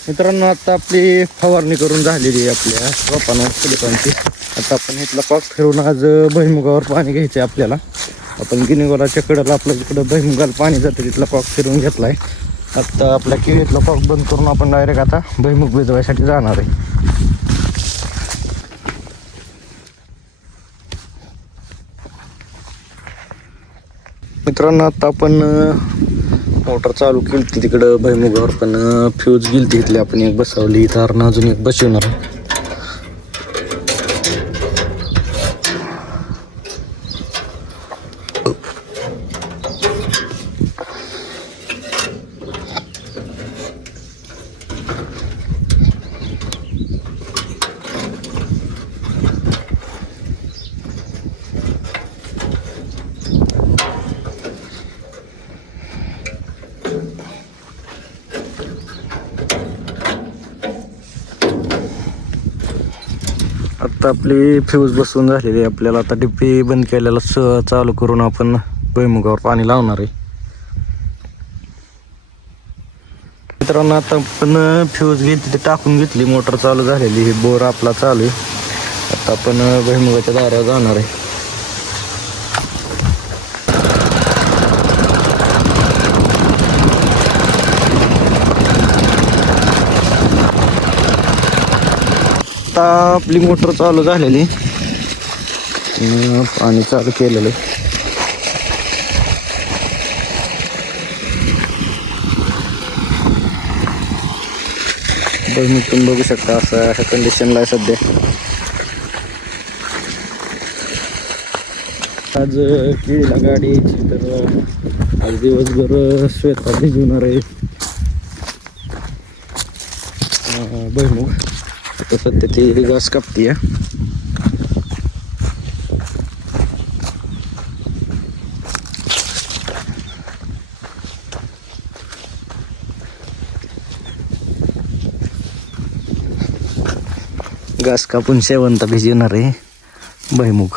मित्रांनो, आता आपली फवारणी करून झालेली आहे आपल्या रोपांवर फुलपांची. आता आपण इथला पाक फिरून आज भुईमुगावर पाणी घ्यायचं आहे आपल्याला. आपण गिनीगोलाच्या कडेला आपल्या इकडं भुईमुगाला पाणी जातं, तिथला पाक फिरून घेतला आहे. आता आपल्या केळीतला पाक बंद करून आपण डायरेक्ट आता भुईमुग भिजवायसाठी जाणार आहे. मित्रांनो, आता आपण मोटर चालू केली तिकडं भुईमुगावर, पण फ्यूज गेली तिथली आपण एक बसवली, तारण अजून एक बसवणार. आता आपली फ्यूज बसून झालेली आहे. आपल्याला आता डिप्पी बंद केलेला चालू करून आपण भुईमुगावर पाणी लावणार आहे. मित्रांनो, आता आपण फ्यूज घेतली तिथे टाकून घेतली, मोटर चालू झालेली, ही बोर आपला चालू आहे. आता आपण भुईमुगाच्या दारावर जाणार आहे. आता आपली मोटर चालू झालेली, पाणी चालू केलेलं आहे. मी तुम्ही बघू शकता अशा कंडिशनला आहे सध्या. आज केळीला गाडी यायची, तर आज दिवसभर स्वतः भिजवणार आहे भुईमुग. आता सध्या ती घास कापती आहे. घास कापून शेवंत भिजवणार आहे भुईमुग.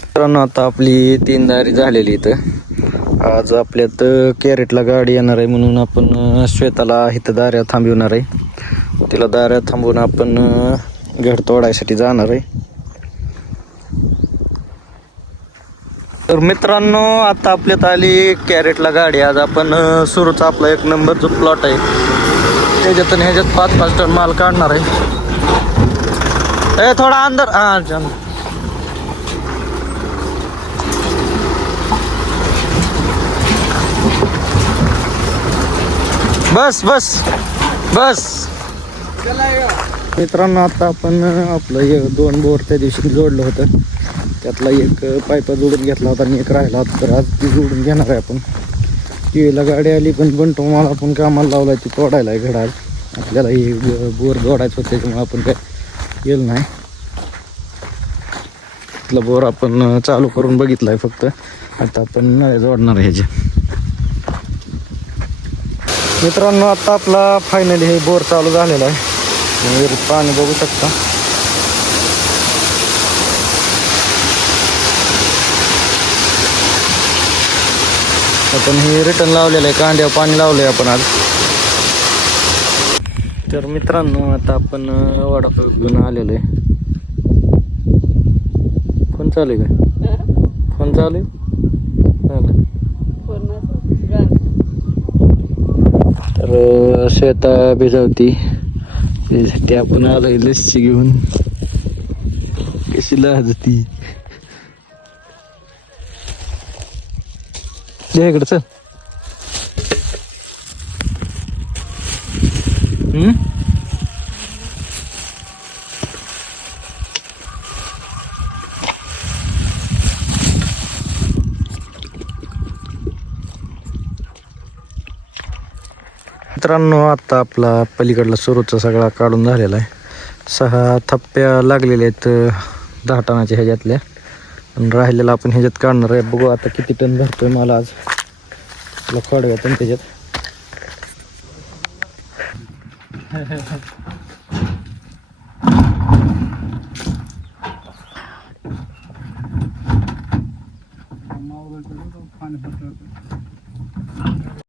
मित्रांनो, आता आपली 3 दारी झालेली इथं. आज आपल्यात कॅरेटला गाडी येणार आहे, म्हणून आपण श्वेताला इथं दाऱ्या थांबवणार आहे. तिला दाऱ्या थांबवून आपण घड तोडायसाठी जाणार आहे. तर मित्रांनो, आता आपल्यात आली कॅरेटला गाडी. आज आपण सुरूचा आपला 1 नंबर जो प्लॉट आहे त्याच्यातून ह्याच्यात 5-5 टन माल काढणार आहे. थोडा अंदर, हां बस बस बस. मित्रांनो, आता आपण आपलं 2 बोर त्या दिवशी जोडलं होतं, त्यातला एक पाईप जोडून घेतला होता आणि एक राहिला होता. तर आज ती जोडून घेणार आहे आपण. केळीला गाडी आली, पण बंटो मला आपण कामाला लावला ती तोडायला आहे घडाल. आपल्याला ही बोर जोडायचं होतं, त्याच्यामुळे आपण काय केलं नाही. तिथला बोर आपण चालू करून बघितला आहे फक्त. आता आपण नळे जोडणार आहे ह्याचे. मित्रांनो, आता आपला फायनली हे बोर चालू झालेला आहे. तुम्ही पाणी बघू शकता. आपण हे रिटर्न लावलेलं आहे, कांद्यावर पाणी लावलं आहे आपण आज. तर मित्रांनो, आता आपण वडापाव घेऊन आलेलो आहे. फोन चालू आहे का? फोन चालू आहे. तर श्वेता भिजवती, त्यासाठी आपण आलो लस्सी घेऊन. कशी लाजती इकडं, चल. मित्रांनो आता आपला पलीकडला सुरूचा सगळा काढून झालेला आहे. 6 थप्प्या लागलेल्या आहेत 10 टनाच्या ह्याच्यातल्या. आणि राहिलेला आपण ह्याच्यात काढणार आहे. बघू आता किती टन भरतोय मला आज खोडव्यातून त्याच्यात.